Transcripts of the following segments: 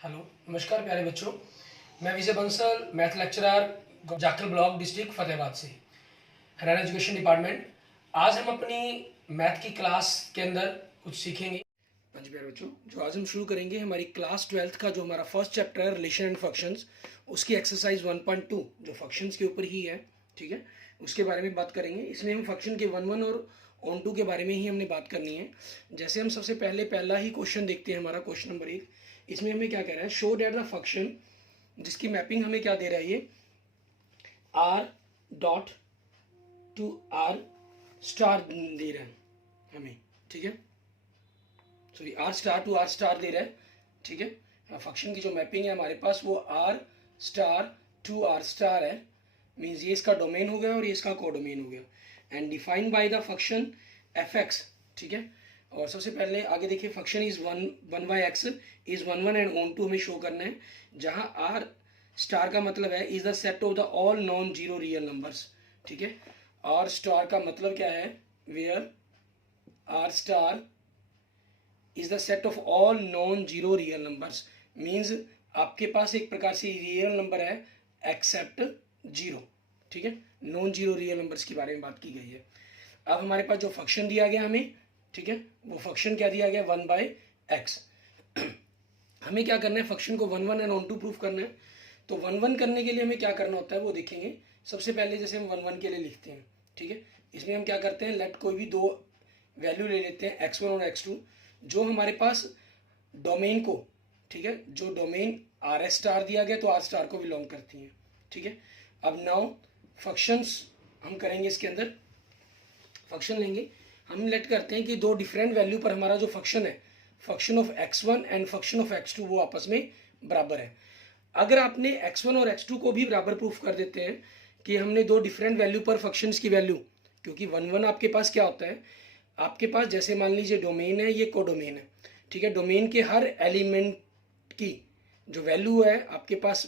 Hello, नमस्कार प्यारे बच्चों। मैं Vijay Bansal, math lecturer, Jakhal block, district Fatehabad से, हरियाणा एजुकेशन डिपार्टमेंट। आज हम अपनी मैथ की क्लास के अंदर कुछ सीखेंगे। हाँ जी प्यारे बच्चों, जो आज हम शुरू करेंगे हमारी क्लास 12th का जो हमारा फर्स्ट चैप्टर है रिलेशन एंड फंक्शंस, उसकी एक्सरसाइज 1.2 जो फंक्शंस के ऊपर ही है, ठीक है, उसके बारे में बात करेंगे। इसमें हम फंक्शन के 1.1 और ऑन टू के बारे में ही हमने बात करनी है। जैसे हम सबसे पहला ही क्वेश्चन देखते हैं, हमारा क्वेश्चन नंबर 1। इसमें हमें क्या कह रहा है, शो डेट द फंक्शन, जिसकी मैपिंग हमें क्या दे रहा है, ये R dot to R star दे रहा है हमें, ठीक है, sorry R star to R star दे रहा है, ठीक है। फंक्शन की जो मैपिंग है हमारे पास वो R star to R star है, मीन्स ये इसका डोमेन हो गया और ये इसका कोडोमेन हो गया, and defined by the function f x, ठीक है। और सबसे पहले आगे देखिए, function is one by x is 1 1 and onto हमें शो करना है, जहां आर स्टार का मतलब है is the set of the all non zero real numbers, ठीक है। आर स्टार का मतलब क्या है, where R star is the set of all non zero real numbers, means आपके पास एक प्रकार से रियल नंबर है एक्सेप्ट जीरो, ठीक है। नॉन जीरो रियल नंबर्स के बारे में बात की गई है। अब हमारे पास जो फंक्शन दिया गया हमें, ठीक है, वो फंक्शन क्या दिया गया, 1/x। हमें क्या करना है, फंक्शन को 1 1 एंड ऑन टू प्रूफ करना है। तो 1 1 करने के लिए हमें क्या करना होता है वो देखेंगे। सबसे पहले जैसे हम 1 1 के लिए लिखते हैं, ठीक है, इसमें हम क्या करते हैं, लेट कोई भी दो वैल्यू ले लेते हैं x1 और x2, जो हमारे पास डोमेन को, ठीक है, जो डोमेन आर एस स्टार दिया गया तो आर स्टार को बिलोंग करती हैं, ठीक है। अब नाउ फंक्शंस हम करेंगे, इसके अंदर फंक्शन लेंगे। हम लेट करते हैं कि दो डिफरेंट वैल्यू पर हमारा जो फंक्शन है, function of x1 and function of x2, वो आपस में बराबर है। अगर आपने x1 और x2 को भी बराबर प्रूफ कर देते हैं कि हमने दो डिफरेंट वैल्यू पर फंक्शंस की वैल्यू, क्योंकि 1 1 आपके पास क्या होता है, आपके पास जैसे मान लीजिए डोमेन है, ये कोडोमेन है, ठीक है। डोमेन के हर एलिमेंट की जो वैल्यू है आपके पास,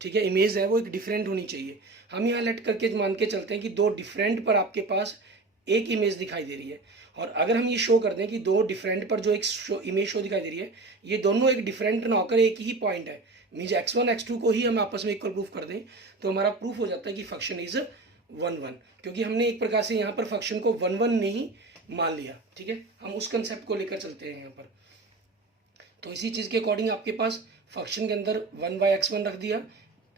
ठीक है, इमेज है, वो एक डिफरेंट होनी चाहिए। हम यहाँ लेट करके मान के चलते हैं कि दो डिफरेंट पर आपके पास एक इमेज दिखाई दे रही है, और अगर हम ये शो कर दें कि दो डिफरेंट पर जो एक इमेज शो दिखाई दे रही है, ये दोनों एक डिफरेंट ना होकर एक ही पॉइंट है, मीन्स x1 x2 को ही हम आपस में इक्वल प्रूफ कर दें, तो हमारा प्रूफ हो जाता है कि फंक्शन इज 1 1, क्योंकि हमने एक प्रकार से यहाँ पर फंक्शन को 1 1 नहीं मान लिया, ठीक है। हम उस कंसेप्ट को लेकर चलते हैं यहाँ पर। तो इसी चीज़ के अकॉर्डिंग आपके पास फंक्शन के अंदर 1/x1 रख दिया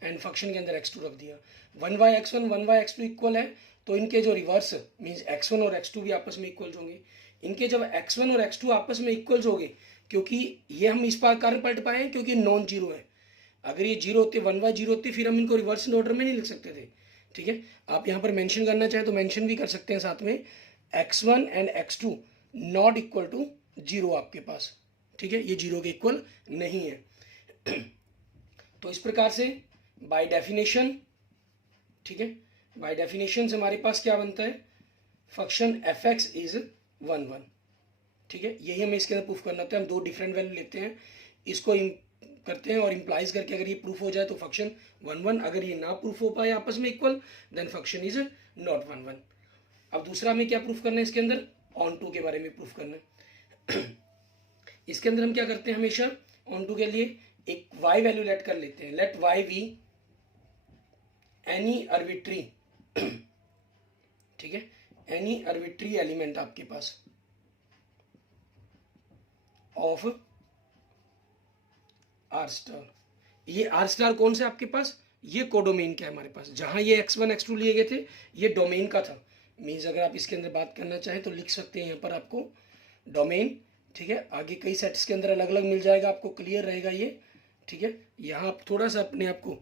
एंड फंक्शन के अंदर x2 रख दिया। 1/x1 1/x2 इक्वल है, तो इनके जो रिवर्स मीन्स x1 और x2 भी आपस में इक्वल होंगे। इनके जब x1 और x2 आपस में इक्वल होंगे, क्योंकि ये हम इस बार कारण पलट पाए हैं क्योंकि नॉन जीरो है। अगर ये जीरो होते, 1/0 होते, फिर हम इनको रिवर्स ऑर्डर में नहीं लिख सकते थे, ठीक है। आप यहाँ पर मेंशन करना चाहें तो मेंशन भी कर सकते हैं साथ में, x1 and x2 not equal to zero आपके पास, ठीक है, ये जीरो के इक्वल नहीं है। तो इस प्रकार से बाय डेफिनेशन, ठीक है, बाय डेफिनेशन से हमारे पास क्या बनता है, फंक्शन एफ एक्स इज 1 1, ठीक है। यही हमें इसके अंदर प्रूफ करना होता है। हम दो डिफरेंट वैल्यू लेते हैं, इसको करते हैं और इंप्लाइज करके अगर ये प्रूफ हो जाए तो फंक्शन 1 1, अगर ये ना प्रूफ हो पाए आपस में equal, then function is not 1 1। अब दूसरा हमें क्या प्रूफ करना है, इसके अंदर ऑन टू के बारे में प्रूफ करना है। इसके अंदर हम क्या करते हैं, हमेशा ऑन टू के लिए एक y वैल्यू लेट कर लेते हैं, let y be any arbitrary, ठीक है, एनी आर्बिट्री एलिमेंट आपके पास ऑफ आर स्टार। ये आर स्टार कौन से आपके पास, ये कोडोमेन का है हमारे पास, जहां ये x1 x2 लिए गए थे ये डोमेन का था। मीन्स अगर आप इसके अंदर बात करना चाहें तो लिख सकते हैं यहाँ पर आपको डोमेन, ठीक है। आगे कई सेट्स के अंदर अलग अलग मिल जाएगा, आपको क्लियर रहेगा ये, ठीक है। यहाँ आप थोड़ा सा अपने आप को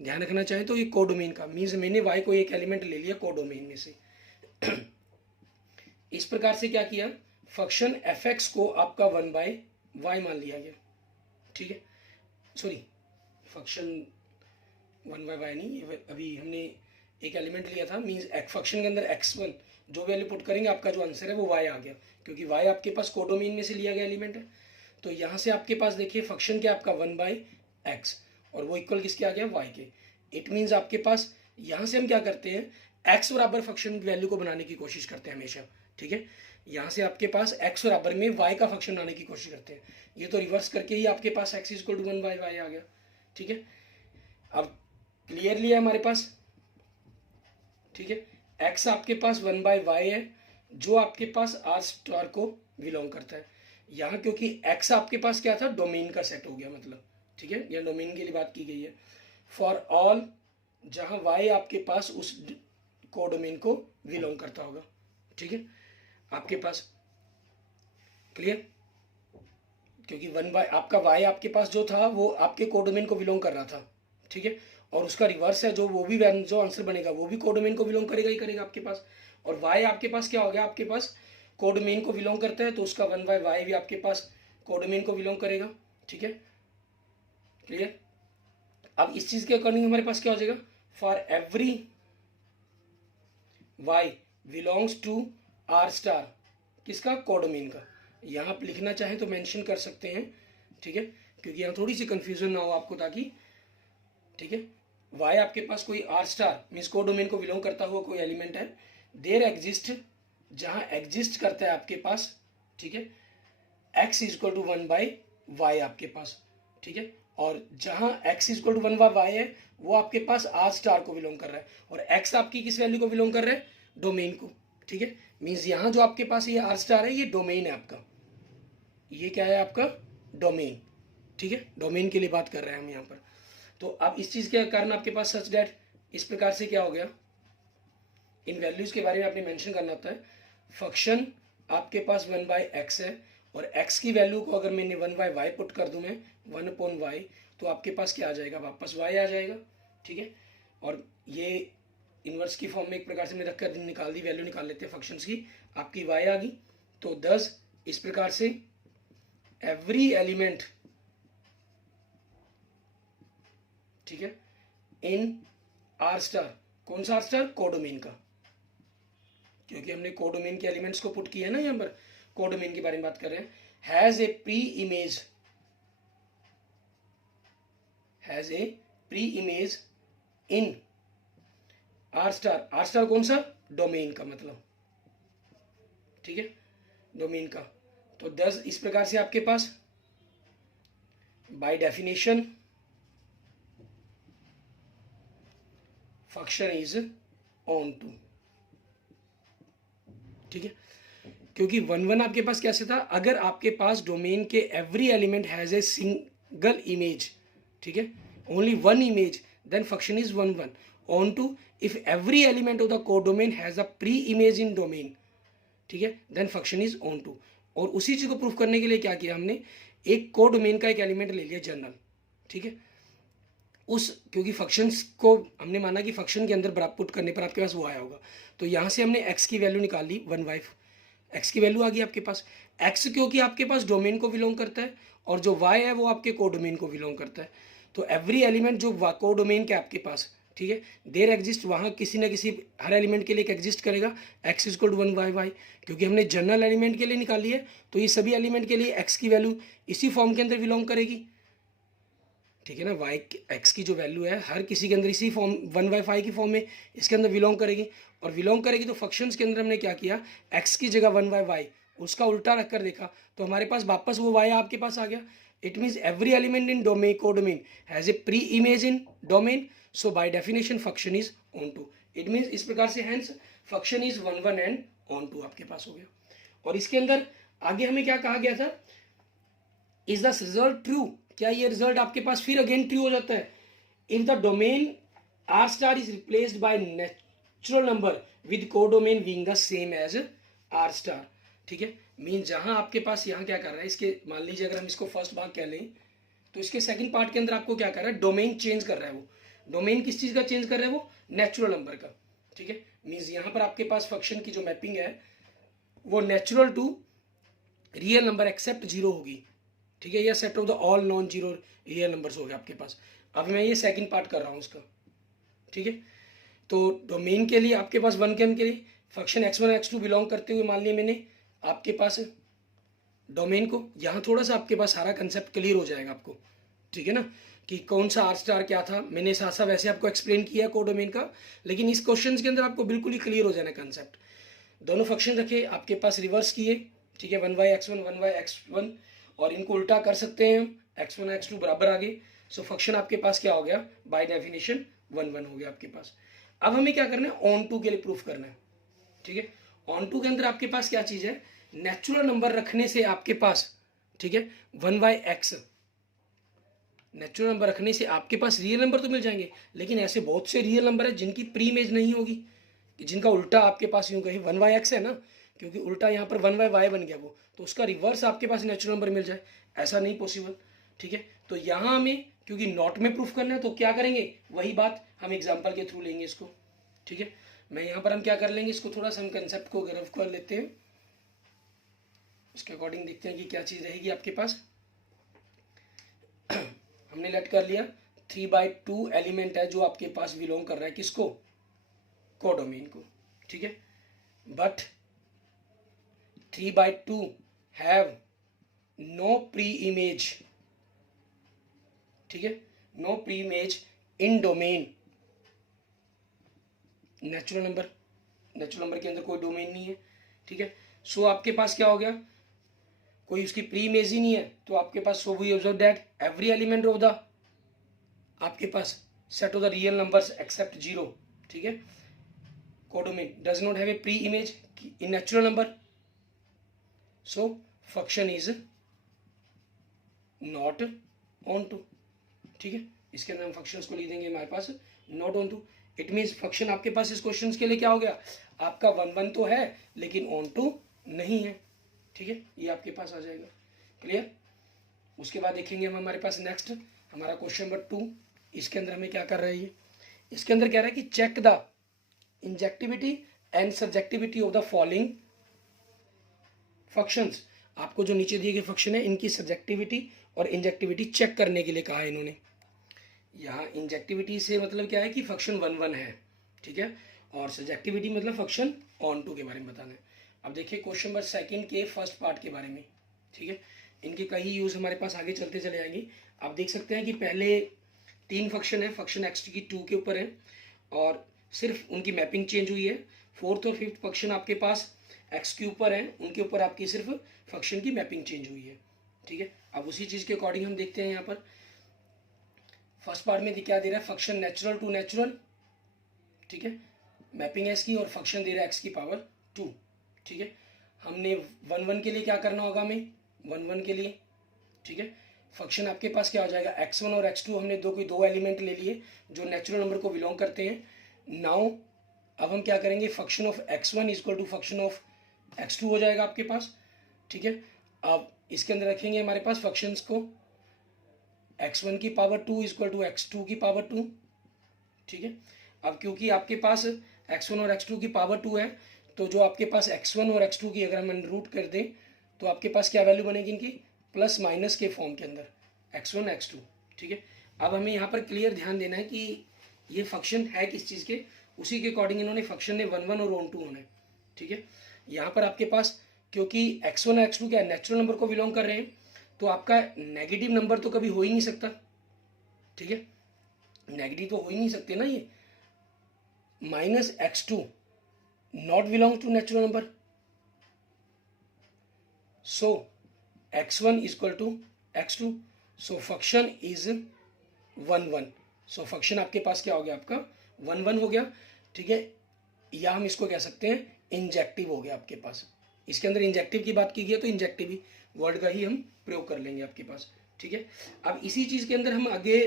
ध्यान रखना चाहें तो ये कोडोमेन का मीन्स मैंने y को एक एलिमेंट ले लिया कोडोमेन में से। इस प्रकार से क्या किया, फंक्शन एफ एक्स को आपका 1/y मान लिया गया, ठीक है, सॉरी फंक्शन 1/y नहीं, अभी हमने एक एलिमेंट लिया था, मीन्स फंक्शन के अंदर x1 जो वैल्यू पुट करेंगे आपका जो आंसर है वो y आ गया, क्योंकि y आपके पास कोडोमेन में से लिया गया एलिमेंट है। तो यहाँ से आपके पास देखिए फंक्शन क्या आपका 1/x, और वो इक्वल किसके आ गया, y के। इट मीन्स आपके पास यहाँ से हम क्या करते हैं, x बराबर फंक्शन वैल्यू को बनाने की कोशिश करते हैं हमेशा, ठीक है। यहाँ से आपके पास x बराबर में y का फंक्शन बनाने की कोशिश करते हैं, ये तो रिवर्स करके ही आपके पास x is equal to 1/y आ गया, ठीक है। अब क्लियरली है हमारे पास, ठीक है। x आपके पास 1/y है जो आपके पास आर स्टार को बिलोंग करता है। यहाँ क्योंकि x आपके पास क्या था, डोमेन का सेट हो गया मतलब, ठीक है, यह डोमेन के लिए बात की गई है। फॉर ऑल जहाँ y आपके पास उस कोडोमेन को बिलोंग करता होगा, ठीक है, आपके पास क्लियर, क्योंकि आपका y आपके पास जो था वो आपके कोडोमेन को बिलोंग कर रहा था, ठीक है, और उसका रिवर्स है जो वो भी जो आंसर बनेगा वो भी कोडोमेन को बिलोंग करेगा ही करेगा आपके पास। और y आपके पास क्या हो गया, आपके पास कोडोमेन को बिलोंग करता है तो उसका 1/y भी आपके पास कोडोमेन को बिलोंग करेगा, ठीक है, क्लियर। अब इस चीज के अकॉर्डिंग हमारे पास क्या हो जाएगा, for every y belongs to R star, किसका, कोडोमेन का। यहाँ आप लिखना चाहें तो मेंशन कर सकते हैं, ठीक है, क्योंकि यहाँ थोड़ी सी कंफ्यूजन ना हो आपको, ताकि, ठीक है, y आपके पास कोई आर स्टार मीन्स कोडोमेन को बिलोंग करता हुआ कोई एलिमेंट है, देयर एग्जिस्ट, जहाँ एग्जिस्ट करता है आपके पास, ठीक है, x is equal to 1/y आपके पास, ठीक है, और जहाँ x is equal to 1/y है वो आपके पास आर स्टार को बिलोंग कर रहा है, और x आपकी किस वैल्यू को बिलोंग कर रहा है, डोमेन को, ठीक है, मीन्स यहाँ जो आपके पास ये आर स्टार है ये डोमेन है आपका, ये क्या है आपका, डोमेन, ठीक है, डोमेन के लिए बात कर रहे हैं हम यहाँ पर। तो अब इस चीज़ के कारण आपके पास सच डैट इस प्रकार से क्या हो गया, इन वैल्यूज़ के बारे में आपने मेंशन करना होता है। फंक्शन आपके पास 1/x है और x की वैल्यू को अगर मैंने 1/y पुट कर दूं मैं 1/y, तो आपके पास क्या आ जाएगा, वापस y आ जाएगा, ठीक है। और ये इन्वर्स की फॉर्म में एक प्रकार से मैंने रखकर निकाल दी, वैल्यू निकाल लेते हैं फंक्शंस की, आपकी y आ गई। तो 10 इस प्रकार से एवरी एलिमेंट, ठीक है, इन आर स्टार, कौन सा आर स्टार, कोडोमेन का, क्योंकि हमने कोडोमेन के एलिमेंट्स को पुट किया है ना, यहाँ पर कोडोमेन के बारे में बात कर रहे हैं, has a pre image in R star, R star कौन सा, डोमेन का मतलब, ठीक है, डोमेन का। तो 10 इस प्रकार से आपके पास by definition function is onto, ठीक है, क्योंकि 1/1 आपके पास कैसे था, अगर आपके पास डोमेन के every element has a single image, ठीक है, only one image, then function is 1/1 onto if every element of the codomain has a pre image in domain, ठीक है, then function is onto. और उसी चीज को proof करने के लिए क्या किया हमने, एक कोडोमेन का एक एलिमेंट ले लिया जनरल, ठीक है, उस, क्योंकि फंक्शंस को हमने माना कि फंक्शन के अंदर पुट करने पर आपके पास वो आया होगा, तो यहाँ से हमने x की वैल्यू निकाल ली 1/, x की वैल्यू आ गई आपके पास, x क्योंकि आपके पास डोमेन को बिलोंग करता है और जो y है वो आपके कोडोमेन को बिलोंग करता है। तो एवरी एलिमेंट जो कोडोमेन के आपके पास, ठीक है, देयर एग्जिस्ट, वहाँ किसी ना किसी हर एलिमेंट के लिए एक एग्जिस्ट करेगा, x is equal to 1/y, क्योंकि हमने जनरल एलिमेंट के लिए निकाली है तो ये सभी एलिमेंट के लिए x की वैल्यू इसी फॉर्म के अंदर बिलोंग करेगी, ठीक है ना, y x की जो वैल्यू है हर किसी के अंदर इसी फॉर्म 1/5 की फॉर्म में इसके अंदर बिलोंग करेगी, और बिलोंग करेगी तो फंक्शंस के अंदर हमने क्या किया, x की जगह 1/y उसका उल्टा रखकर देखा तो हमारे पास वापस वो y आपके पास आ गया। It means every element in domain codomain has a pre image in domain, so by definition function is onto. It means इस प्रकार से hence function is 1/1 and onto आपके पास हो गया। और इसके अंदर आगे हमें क्या कहा गया था, इज द रिजल्ट ट्रू, क्या ये रिजल्ट आपके पास फिर अगेन ट्रू हो जाता है, if the domain R star is replaced by natural number with codomain being the same as R star, ठीक है, मीन जहां आपके पास यहाँ क्या कर रहा है, इसके मान लीजिए अगर हम इसको फर्स्ट भाग कह लें तो इसके सेकंड पार्ट के अंदर आपको क्या कर रहा है, डोमेन चेंज कर रहा है, वो डोमेन किस चीज का चेंज कर रहा है, वो नेचुरल नंबर का, ठीक है, मीन्स यहाँ पर आपके पास फंक्शन की जो मैपिंग है वो natural to real number except zero होगी, ठीक है, यह set of the all non zero real numbers हो गए आपके पास। अब मैं ये सेकंड पार्ट कर रहा हूँ उसका, ठीक है, तो डोमेन के लिए आपके पास 1 के लिए फंक्शन x1 x2 बिलोंग करते हुए मान लिया मैंने आपके पास डोमेन को, यहाँ थोड़ा सा आपके पास सारा कंसेप्ट क्लियर हो जाएगा आपको, ठीक है ना, कि कौन सा आर स्टार क्या था, मैंने वैसे आपको एक्सप्लेन किया कोडोमेन का, लेकिन इस क्वेश्चन के अंदर आपको बिल्कुल ही क्लियर हो जाना कंसेप्ट। दोनों फंक्शन रखे आपके पास, रिवर्स किए, ठीक है, 1/x1 1/x1, और इनको उल्टा कर सकते हैं हम, x1 x2 बराबर आ गए। सो फंक्शन आपके पास क्या हो गया, बाय डेफिनेशन 1 हो गया आपके पास। अब हमें क्या करना है, ऑन टू के लिए प्रूफ करना है, ठीक है। ऑन टू के अंदर आपके पास क्या चीज है, नेचुरल नंबर रखने से आपके पास, ठीक है, 1/x नेचुरल नंबर रखने से आपके पास रियल नंबर तो मिल जाएंगे, लेकिन ऐसे बहुत से रियल नंबर है जिनकी प्री इमेज नहीं होगी, जिनका उल्टा आपके पास यूं कहीं 1/x है ना, क्योंकि उल्टा यहाँ पर 1/y बन गया वो, तो उसका रिवर्स आपके पास नेचुरल नंबर मिल जाए, ऐसा नहीं पॉसिबल, ठीक है। तो यहाँ हमें क्योंकि नॉट में प्रूफ करना है तो क्या करेंगे, वही बात हम एग्जाम्पल के थ्रू लेंगे इसको, ठीक है। मैं यहाँ पर हम क्या कर लेंगे, इसको थोड़ा सा हम कंसेप्ट को ग्रफ कर लेते हैं, उसके अकॉर्डिंग देखते हैं कि क्या चीज़ रहेगी आपके पास। हमने लेट कर लिया 3/2 एलिमेंट है जो आपके पास बिलोंग कर रहा है किसको, कोडोमेन को, ठीक है। But 3/2 have no pre image, ठीक है, no pre image in domain natural number के अंदर कोई डोमेन नहीं है, ठीक है। सो आपके पास क्या हो गया, कोई उसकी प्री इमेज ही नहीं है, तो आपके पास so we observe that every element of the आपके पास set of the real numbers except 0, ठीक है, codomain does not have a pre image in natural number, so function is not onto, ठीक है। इसके अंदर हम फंक्शंस को लिख देंगे हमारे पास not onto. It means function आपके पास इस क्वेश्चन के लिए क्या हो गया, आपका 1 तो है लेकिन ऑन टू नहीं है, ठीक है, ये आपके पास आ जाएगा, क्लियर। उसके बाद देखेंगे हम हमारे पास नेक्स्ट हमारा क्वेश्चन नंबर 2, इसके अंदर हमें क्या कर रहा है ये, इसके अंदर कह रहा है कि check the injectivity and subjectivity of the following functions. आपको जो नीचे दिए गए फंक्शन है इनकी सब्जेक्टिविटी और इंजेक्टिविटी चेक करने के लिए कहा है इन्होंने। यहाँ इंजेक्टिविटी से मतलब क्या है कि फंक्शन 1 है, ठीक है, और सब्जेक्टिविटी मतलब फंक्शन ऑन टू के बारे में बताना है। अब देखिए क्वेश्चन नंबर 2 के फर्स्ट पार्ट के बारे में, ठीक है, इनके कई यूज हमारे पास आगे चलते चले जाएंगे। आप देख सकते हैं कि पहले 3 फंक्शन है, फंक्शन x की 2 के ऊपर है और सिर्फ उनकी मैपिंग चेंज हुई है। 4th और 5th फंक्शन आपके पास x के ऊपर है, उनके ऊपर आपकी सिर्फ फंक्शन की मैपिंग चेंज हुई है, ठीक है। अब उसी चीज़ के अकॉर्डिंग हम देखते हैं यहाँ पर फर्स्ट पार्ट में क्या दे रहा है, फंक्शन नेचुरल टू नेचुरल, ठीक है, मैपिंग है इसकी, और फंक्शन दे रहा है x की पावर 2, ठीक है। हमने 1 के लिए क्या करना होगा, हमें 1 के लिए, ठीक है, फंक्शन आपके पास क्या हो जाएगा, x1 और x2 हमने कोई दो एलिमेंट ले लिए जो नेचुरल नंबर को बिलोंग करते हैं। नाउ अब हम क्या करेंगे, function of x1 equal to function of x2 हो जाएगा आपके पास, ठीक है। अब इसके अंदर रखेंगे हमारे पास फंक्शंस को, x1 की पावर 2 इक्वल टू x2 की पावर 2, ठीक है। अब क्योंकि आपके पास x1 और x2 की पावर 2 है, तो जो आपके पास x1 और x2 की अगर हम रूट कर दें तो आपके पास क्या वैल्यू बनेगी इनकी, प्लस माइनस के फॉर्म के अंदर x1 x2, ठीक है। अब हमें यहाँ पर क्लियर ध्यान देना है कि ये फंक्शन है किस चीज़ के, उसी के अकॉर्डिंग इन्होंने फंक्शन ने 1 और ऑन टू होना है, ठीक है। यहाँ पर आपके पास क्योंकि x1 और x2 क्या नेचुरल नंबर को बिलोंग कर रहे हैं, तो आपका नेगेटिव नंबर तो कभी हो ही नहीं सकता, ठीक है, नेगेटिव तो हो ही नहीं सकते ना ये। -x2 not belong to natural number, so x1 equal to x2, so function is 1 so function आपके पास क्या हो गया, आपका 1 हो गया, ठीक है। या हम इसको कह सकते हैं इंजेक्टिव हो गया आपके पास, इसके अंदर इंजेक्टिव की बात की गई है तो इंजेक्टिव ही वर्ड का ही हम प्रयोग कर लेंगे आपके पास, ठीक है। अब इसी चीज़ के अंदर हम आगे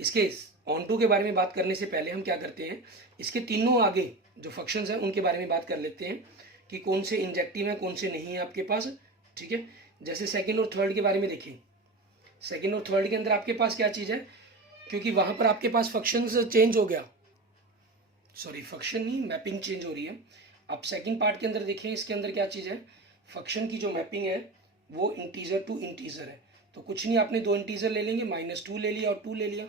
इसके ऑन टू के बारे में बात करने से पहले हम क्या करते हैं, इसके तीनों आगे जो फंक्शंस हैं उनके बारे में बात कर लेते हैं कि कौन से इंजेक्टिव हैं कौन से नहीं है आपके पास, ठीक है। जैसे सेकंड और थर्ड के बारे में देखिए, सेकंड और थर्ड के अंदर आपके पास क्या चीज़ है, क्योंकि वहाँ पर आपके पास फंक्शंस चेंज हो गया, सॉरी फंक्शन नहीं मैपिंग चेंज हो रही है। अब सेकंड पार्ट के अंदर देखें, इसके अंदर क्या चीज़ है, फंक्शन की जो मैपिंग है वो इंटीजर टू इंटीजर है, तो कुछ नहीं, आपने 2 इंटीजर ले लेंगे, -2 ले लिया और 2 ले लिया,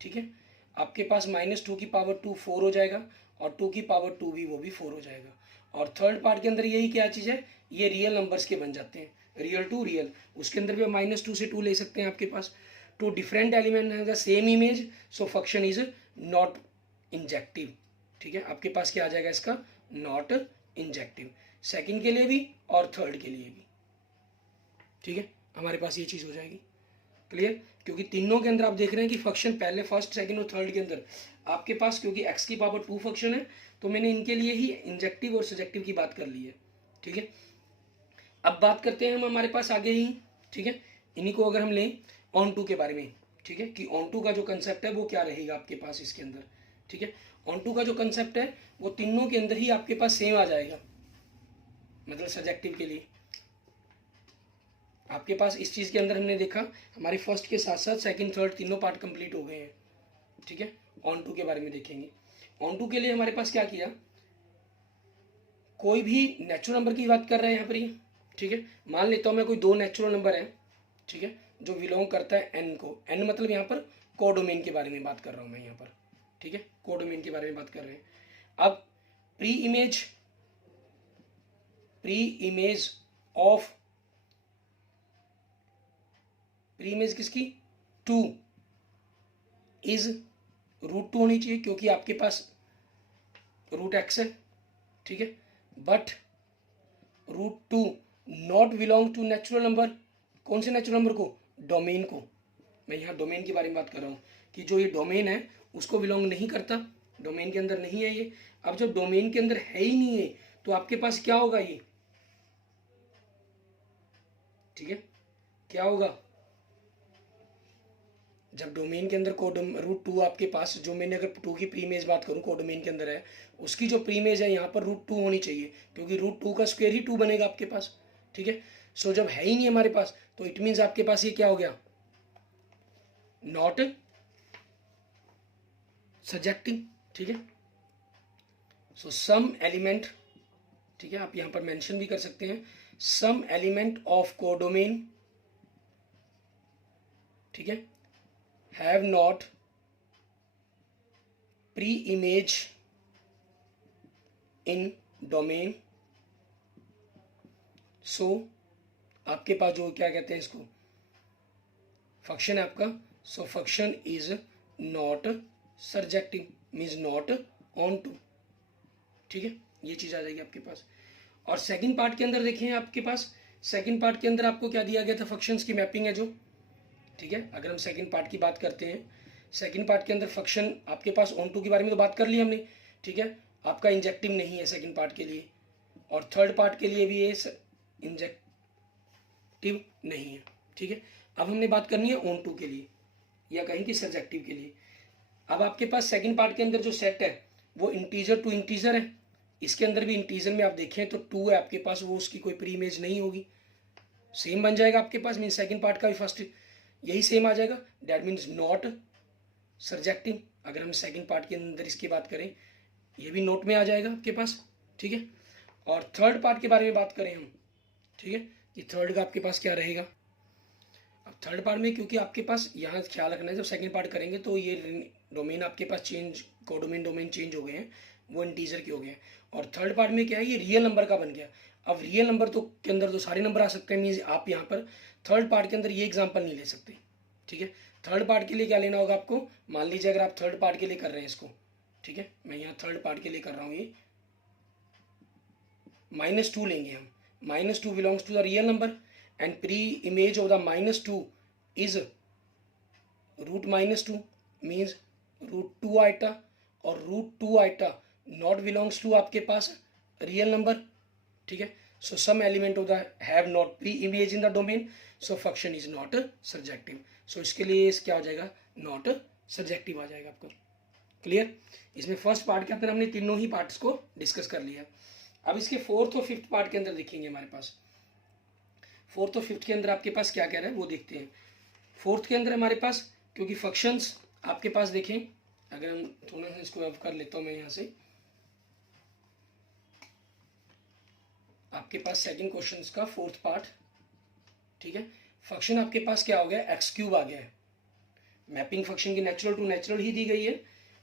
ठीक है। आपके पास -2 की पावर 2 4 हो जाएगा और 2 की पावर 2 भी वो भी 4 हो जाएगा। और थर्ड पार्ट के अंदर यही क्या चीज़ है, ये रियल नंबर्स के बन जाते हैं, रियल टू रियल, उसके अंदर भी -2 से 2 ले सकते हैं आपके पास। टू डिफरेंट एलिमेंट है the same image, so function is not injective, ठीक है। आपके पास क्या आ जाएगा इसका, नॉट इंजेक्टिव, सेकंड के लिए भी और थर्ड के लिए भी, ठीक है, हमारे पास ये चीज़ हो जाएगी। क्लियर, क्योंकि तीनों के अंदर आप देख रहे हैं कि फंक्शन पहले फर्स्ट सेकंड और थर्ड के अंदर आपके पास, क्योंकि x की पावर 2 फंक्शन है तो मैंने इनके लिए ही इंजेक्टिव और सजेक्टिव की बात कर ली है, ठीक है। अब बात करते हैं हम हमारे पास आगे ही, ठीक है, इन्हीं को अगर हम लें ऑन टू के बारे में, ठीक है, कि ऑन टू का जो कंसेप्ट है वो क्या रहेगा आपके पास इसके अंदर, ठीक है। ऑन टू का जो कंसेप्ट है वो तीनों के अंदर ही आपके पास सेम आ जाएगा, मतलब सजेक्टिव के लिए आपके पास इस चीज़ के अंदर हमने देखा हमारे फर्स्ट के साथ साथ सेकंड थर्ड तीनों पार्ट कंप्लीट हो गए हैं, ठीक है। ऑन टू के बारे में देखेंगे। ऑन टू के लिए हमारे पास क्या किया, कोई भी नेचुरल नंबर की बात कर रहे हैं यहाँ पर ये, ठीक है। मान लेता हूँ मैं कोई दो नेचुरल नंबर है, ठीक है, जो बिलोंग करता है एन को, एन मतलब यहाँ पर कोडोमेन के बारे में बात कर रहा हूँ मैं यहाँ पर, ठीक है, कोडोमेन के बारे में बात कर रहे हैं। अब प्री इमेज किसकी, 2 इज √2 होनी चाहिए क्योंकि आपके पास √x है, ठीक है, but √2 not belong to natural number, कौन से नेचुरल नंबर को, डोमेन को, मैं यहाँ डोमेन के बारे में बात कर रहा हूँ कि जो ये डोमेन है उसको बिलोंग नहीं करता, डोमेन के अंदर नहीं है ये। अब जब डोमेन के अंदर है ही नहीं है तो आपके पास क्या होगा ये, ठीक है, क्या होगा, जब डोमेन के अंदर √2 आपके पास, जो मैंने अगर 2 की प्री इमेज बात करूँ कोडोमेन के अंदर है, उसकी जो प्री इमेज है यहाँ पर √2 होनी चाहिए क्योंकि √2 का स्क्वायर ही 2 बनेगा आपके पास, ठीक है। सो जब है ही नहीं हमारे पास तो इट मीन्स आपके पास ये क्या हो गया, नॉट सजेक्टिव, ठीक है। सो सम एलिमेंट, ठीक है, आप यहाँ पर मेंशन भी कर सकते हैं, सम एलिमेंट ऑफ कोडोमेन, ठीक है, have not pre-image in domain, so आपके पास जो क्या कहते हैं इसको, फंक्शन है आपका, so function is not surjective, means not onto, ठीक है, ये चीज आ जाएगी आपके पास। और सेकंड पार्ट के अंदर देखें आपके पास, सेकंड पार्ट के अंदर आपको क्या दिया गया था, फंक्शंस की मैपिंग है जो, ठीक है। अगर हम सेकंड पार्ट की बात करते हैं, सेकंड पार्ट के अंदर फंक्शन आपके पास ऑन टू के बारे में तो बात कर ली हमने, ठीक है, आपका इंजेक्टिव नहीं है सेकंड पार्ट के लिए, और थर्ड पार्ट के लिए भी ये इंजेक्टिव नहीं है, ठीक है। अब हमने बात करनी है ऑन टू के लिए या कहीं कि सब्जेक्टिव के लिए। अब आपके पास सेकंड पार्ट के अंदर जो सेट है वो इंटीजर टू इंटीजर है, इसके अंदर भी इंटीजर में आप देखें तो 2 है आपके पास, वो उसकी कोई प्री इमेज नहीं होगी, सेम बन जाएगा आपके पास, मीन सेकंड पार्ट का भी फर्स्ट यही सेम आ जाएगा, डैट मीन्स नॉट सर्जेक्टिव। अगर हम सेकंड पार्ट के अंदर इसकी बात करें ये भी नोट में आ जाएगा आपके पास, ठीक है। और थर्ड पार्ट के बारे में बात करें हम, ठीक है, कि थर्ड का आपके पास क्या रहेगा। अब थर्ड पार्ट में क्योंकि आपके पास यहाँ ख्याल रखना है, जब सेकंड पार्ट करेंगे तो ये डोमेन आपके पास चेंज, कोडोमेन डोमेन चेंज हो गए हैं, वो इंटीजर के हो गए हैं, और थर्ड पार्ट में क्या है, ये रियल नंबर का बन गया। अब रियल नंबर तो के अंदर तो सारे नंबर आ सकते हैं, मीन्स आप यहाँ पर थर्ड पार्ट के अंदर ये एग्जाम्पल नहीं ले सकते, ठीक है। थर्ड पार्ट के लिए क्या लेना होगा आपको, मान लीजिए अगर आप थर्ड पार्ट के लिए कर रहे हैं इसको, ठीक है, मैं यहाँ थर्ड पार्ट के लिए कर रहा हूँ, ये -2 लेंगे हम, -2 belongs to the real number and pre image of the -2 is √-2 means √2 iota, और √2 आइटा नॉट बिलोंग्स टू आपके पास रियल नंबर, ठीक है। So some element of the have not pre image in the domain, so function is not surjective. So इसके लिए क्या हो जाएगा, not surjective आ जाएगा आपका। क्लियर, इसमें फर्स्ट पार्ट के अंदर हमने तीनों ही पार्ट्स को डिस्कस कर लिया। अब इसके फोर्थ और फिफ्थ पार्ट के अंदर देखेंगे, हमारे पास फोर्थ और फिफ्थ के अंदर आपके पास क्या कह रहा है वो देखते हैं। फोर्थ के अंदर हमारे पास, क्योंकि फंक्शंस आपके पास देखें, अगर हम थोड़ा सा इसको अब कर लेता हूँ मैं यहाँ से, आपके पास सेकंड क्वेश्चन का फोर्थ पार्ट, ठीक है, फंक्शन आपके पास क्या हो गया, x³ आ गया है, मैपिंग फंक्शन की नेचुरल टू नेचुरल ही दी गई है,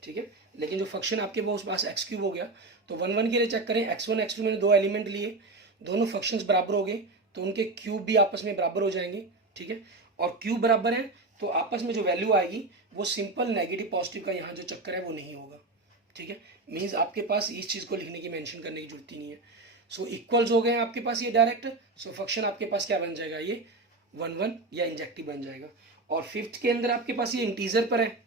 ठीक है, लेकिन जो फंक्शन आपके पास x³ हो गया, तो 1 1 के लिए चेक करें, x1 x2 मैंने दो एलिमेंट लिए, दोनों फंक्शंस बराबर हो गए तो उनके क्यूब भी आपस में बराबर हो जाएंगे, ठीक है, और क्यूब बराबर है तो आपस में जो वैल्यू आएगी वो सिंपल नेगेटिव पॉजिटिव का यहाँ जो चक्कर है वो नहीं होगा, ठीक है, मीन्स आपके पास इस चीज़ को लिखने की मेंशन करने की जरूरत ही नहीं है। सो इक्वल्स हो गए हैं आपके पास ये डायरेक्ट, सो फंक्शन आपके पास क्या बन जाएगा, ये 1 1 या इंजेक्टिव बन जाएगा। और फिफ्थ के अंदर आपके पास ये इंटीजर पर है,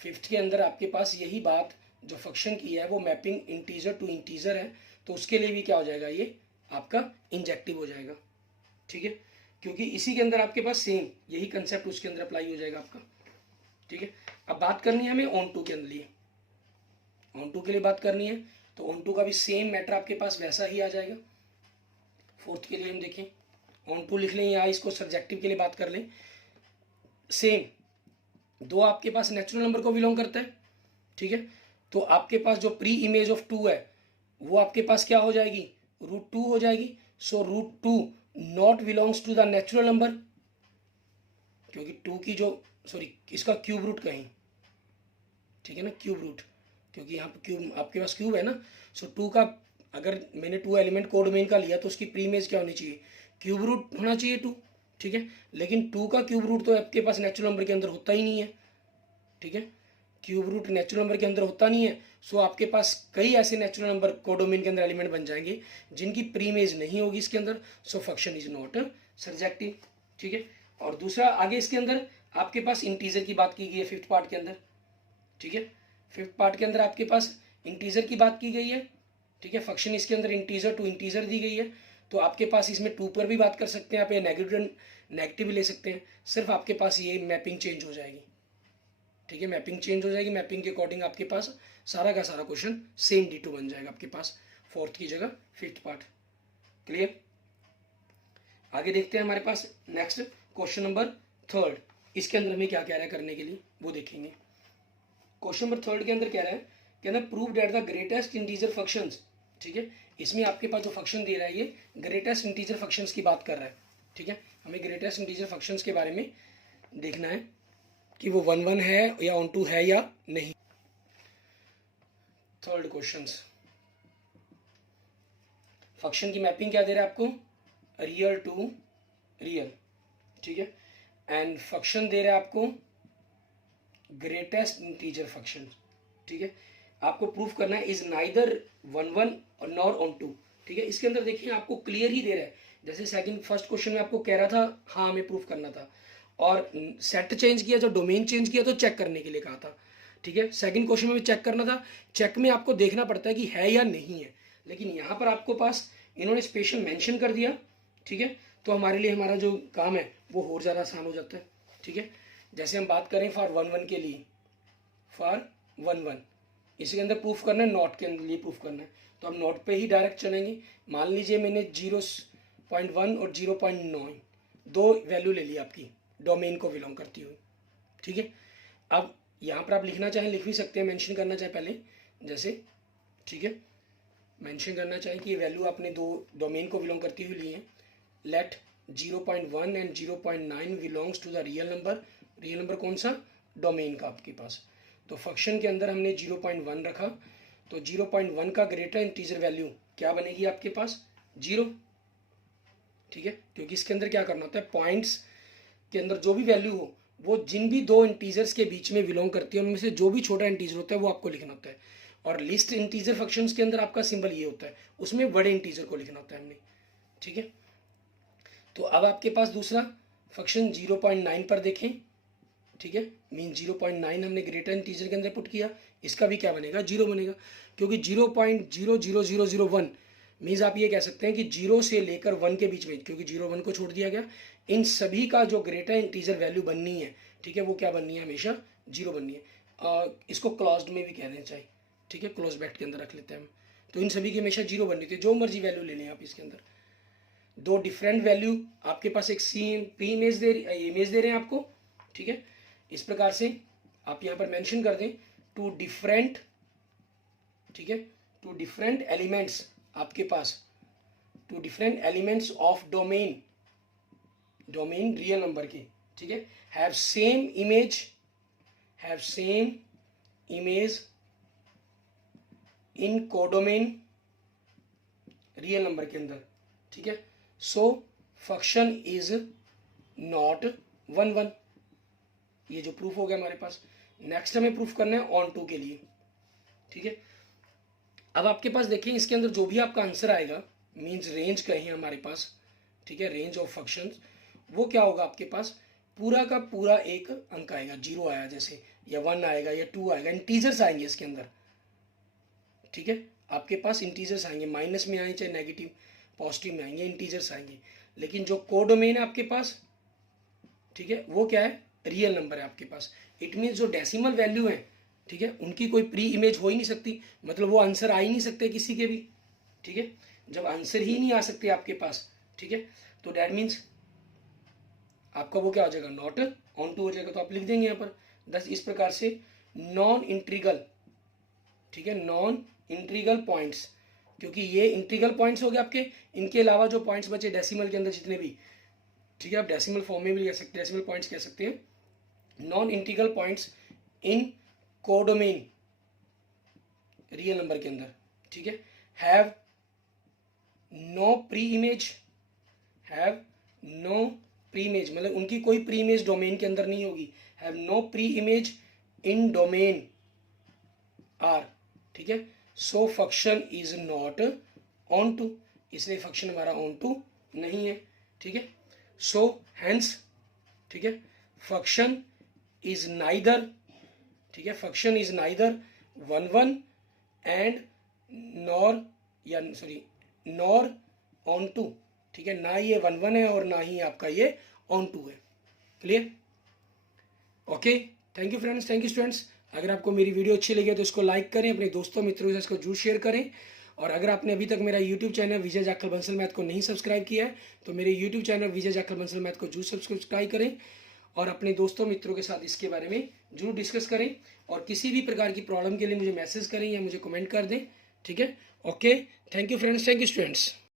फिफ्थ के अंदर आपके पास यही बात जो फंक्शन की है वो मैपिंग इंटीजर टू इंटीजर है, तो उसके लिए भी क्या हो जाएगा, ये आपका इंजेक्टिव हो जाएगा। ठीक है, क्योंकि इसी के अंदर आपके पास सेम यही कंसेप्ट उसके अंदर अप्लाई हो जाएगा आपका। ठीक है, अब बात करनी है हमें ऑन टू के अंदर लिए, ऑन टू के लिए बात करनी है, तो ऑन टू का भी सेम मैटर आपके पास वैसा ही आ जाएगा। फोर्थ के लिए हम देखें, ऑन टू लिख लें या इसको सब्जेक्टिव के लिए बात कर लें, सेम दो आपके पास नेचुरल नंबर को बिलोंग करता है। ठीक है, तो आपके पास जो प्री इमेज ऑफ 2 है वो आपके पास क्या हो जाएगी, √2 हो जाएगी। So √2 not belongs to the natural number, क्योंकि 2 की जो सॉरी इसका क्यूब रूट कहीं, ठीक है ना, क्यूब रूट, क्योंकि यहाँ पर क्यूब आपके पास क्यूब है ना। सो 2 का अगर मैंने 2 एलिमेंट कोडोमेन का लिया तो उसकी प्री इमेज क्या होनी चाहिए, क्यूब रूट होना चाहिए 2। ठीक है, लेकिन 2 का क्यूब रूट तो आपके पास नेचुरल नंबर के अंदर होता ही नहीं है। ठीक है, क्यूब रूट नेचुरल नंबर के अंदर होता नहीं है। सो आपके पास कई ऐसे नेचुरल नंबर कोडोमेन के अंदर एलिमेंट बन जाएंगे जिनकी प्री इमेज नहीं होगी इसके अंदर, सो फंक्शन इज नॉट सर्जेक्टिव। ठीक है, और दूसरा आगे इसके अंदर आपके पास इंटीजर की बात की गई है फिफ्थ पार्ट के अंदर। ठीक है, फिफ्थ पार्ट के अंदर आपके पास इंटीजर की बात की गई है। ठीक है, फंक्शन इसके अंदर इंटीजर टू इंटीजर दी गई है, तो आपके पास इसमें 2 पर भी बात कर सकते हैं आप, या नेगेटिव भी ले सकते हैं, सिर्फ आपके पास ये मैपिंग चेंज हो जाएगी। ठीक है, मैपिंग चेंज हो जाएगी, मैपिंग के अकॉर्डिंग आपके पास सारा का सारा क्वेश्चन सेम D2 बन जाएगा आपके पास, फोर्थ की जगह फिफ्थ पार्ट। क्लियर, आगे देखते हैं हमारे पास नेक्स्ट क्वेश्चन नंबर थर्ड, इसके अंदर हमें क्या कह रहा है करने के लिए वो देखेंगे। क्वेश्चन नंबर थर्ड के अंदर कह रहा है, कहना prove that the greatest integer functions. ठीक है, इसमें आपके पास जो फंक्शन दे रहा है ये ग्रेटेस्ट इंटीजर फंक्शंस की बात कर रहा है। ठीक है, हमें ग्रेटेस्ट इंटीजर फंक्शंस के बारे में देखना है कि वो 1 1 है या ऑन टू है या नहीं। थर्ड क्वेश्चंस, फंक्शन की मैपिंग क्या दे रहा है आपको, रियल टू रियल। ठीक है, एंड फंक्शन दे रहा है आपको ग्रेटेस्ट इंटीजर फंक्शन। ठीक है, आपको प्रूफ करना है इज नाइदर 1 1 और नॉर ऑन टू। ठीक है, इसके अंदर देखिए आपको क्लियर ही दे रहा है, जैसे फर्स्ट क्वेश्चन में आपको कह रहा था हाँ हमें प्रूफ करना था, और सेट चेंज किया, जो डोमेन चेंज किया तो चेक करने के लिए कहा था। ठीक है, सेकंड क्वेश्चन में भी चेक करना था, चेक में आपको देखना पड़ता है कि है या नहीं है, लेकिन यहाँ पर आपको पास इन्होंने स्पेशल मेंशन कर दिया। ठीक है, तो हमारे लिए हमारा जो काम है वो और ज़्यादा आसान हो जाता है। ठीक है, जैसे हम बात करें फॉर 1 1 के लिए, फॉर 1 1 इसके अंदर प्रूफ करना है, नॉट के लिए प्रूफ करना है, तो हम नॉट पे ही डायरेक्ट चलेंगे। मान लीजिए मैंने 0.1 और 0.9 दो वैल्यू ले ली आपकी डोमेन को बिलोंग करती हुई। ठीक है, अब यहाँ पर आप लिखना चाहें लिख भी सकते हैं, मेंशन करना चाहे पहले जैसे। ठीक है, मेंशन करना चाहें कि ये वैल्यू आपने दो डोमेन को बिलोंग करती हुई ली है। Let 0.1 and 0.9 belongs to the real number. Real number कौन सा, डोमेन का आपके पास। तो फंक्शन के अंदर हमने 0.1 रखा, तो 0.1 का ग्रेटर इंटीजर वैल्यू क्या बनेगी आपके पास, 0। ठीक है, क्योंकि इसके अंदर क्या करना होता है, पॉइंट्स के अंदर जो भी वैल्यू हो वो जिन भी दो इंटीजर्स के बीच में बिलोंग करती है उनमें से जो भी छोटा इंटीजर होता है वो आपको लिखना होता है। और लिस्ट इंटीजर फंक्शंस के अंदर आपका सिंबल ये होता है, उसमें बड़े इंटीजर को लिखना होता है हमने। ठीक है, तो अब आपके पास दूसरा फंक्शन 0.9 पर देखें। ठीक है, मीन 0.9 हमने ग्रेटर इंटीजर के अंदर पुट किया, इसका भी क्या बनेगा, 0 बनेगा, क्योंकि 0.00001 मीन्स आप ये कह सकते हैं कि 0 से लेकर 1 के बीच में, क्योंकि 0 1 को छोड़ दिया गया, इन सभी का जो ग्रेटर इंटीजर वैल्यू बननी है, ठीक है, वो क्या बननी है, हमेशा 0 बननी है। इसको क्लोज्ड में भी कह देना चाहिए। ठीक है, क्लोज ब्रैकेट के अंदर रख लेते हैं हम, तो इन सभी की हमेशा 0 बननी थी, जो मर्जी वैल्यू ले लें आप इसके अंदर। दो डिफरेंट वैल्यू आपके पास एक सी प्री इमेज दे रहे हैं आपको। ठीक है, इस प्रकार से आप यहाँ पर मेंशन कर दें टू डिफरेंट, ठीक है, टू डिफरेंट एलिमेंट्स आपके पास, two different elements of domain real number के। ठीक है, have same image in codomain real number के अंदर। ठीक है, सो फंक्शन इज नॉट 1 1। ये जो प्रूफ हो गया हमारे पास। नेक्स्ट हमें प्रूफ करना है ऑन टू के लिए। ठीक है, अब आपके पास देखिए इसके अंदर जो भी आपका आंसर आएगा, मीन्स रेंज कहीं हमारे पास, ठीक है, रेंज ऑफ फंक्शंस, वो क्या होगा आपके पास, पूरा का पूरा एक अंक आएगा, 0 आया जैसे, या 1 आएगा, या 2 आएगा, इंटीजर्स आएंगे इसके अंदर, ठीक है। आपके पास इंटीजर्स आएंगे, माइनस में आए चाहे नेगेटिव पॉजिटिव में आएंगे, इंटीजर्स आएंगे। लेकिन जो कोडोमेन है आपके पास, ठीक है, वो क्या है, रियल नंबर है आपके पास। इट मीन्स जो डेसिमल वैल्यू है, ठीक है, उनकी कोई प्री इमेज हो ही नहीं सकती, मतलब वो आंसर आ ही नहीं सकते किसी के भी, ठीक है। जब आंसर ही नहीं आ सकते आपके पास, ठीक है, तो डैट मीन्स आपका वो क्या हो जाएगा, नॉट ऑन टू हो जाएगा। तो आप लिख देंगे यहाँ पर 10 इस प्रकार से नॉन इंट्रीगल, ठीक है, नॉन इंट्रीगल पॉइंट्स, क्योंकि ये इंट्रीगल पॉइंट्स हो गए आपके, इनके अलावा जो पॉइंट्स बचे डेसिमल के अंदर जितने भी, ठीक है, आप डेसिमल फॉर्म में भी कह सकते हैं, डेसिमल पॉइंट्स कह सकते हैं, non integral points in codomain real number के अंदर, ठीक है, have no pre image, have no pre image, मतलब उनकी कोई प्री इमेज डोमेन के अंदर नहीं होगी, have no pre image in domain R, ठीक है। So function is not onto, इसलिए फंक्शन हमारा ऑन टू नहीं है, ठीक है। सो हैंस, ठीक है, फंक्शन इज नाइदर, ठीक है, function is neither 1 and nor, या सॉरी नॉर ऑन टू, ठीक है, ना ये 1 है और ना ही आपका ये ऑन टू है। Clear? Okay, thank you friends, thank you students. अगर आपको मेरी वीडियो अच्छी लगी तो इसको लाइक करें, अपने दोस्तों मित्रों से इसको जरूर शेयर करें, और अगर आपने अभी तक मेरा यूट्यूब चैनल विजय जाखल बंसल मैथ को नहीं सब्सक्राइब किया है तो मेरे यूट्यूब चैनल विजय जाखल बंसल मैथ को जरूर सब्सक्राइब करें, और अपने दोस्तों मित्रों के साथ इसके बारे में जरूर डिस्कस करें, और किसी भी प्रकार की प्रॉब्लम के लिए मुझे मैसेज करें या मुझे कमेंट कर दें, ठीक है। Okay, thank you friends, thank you students.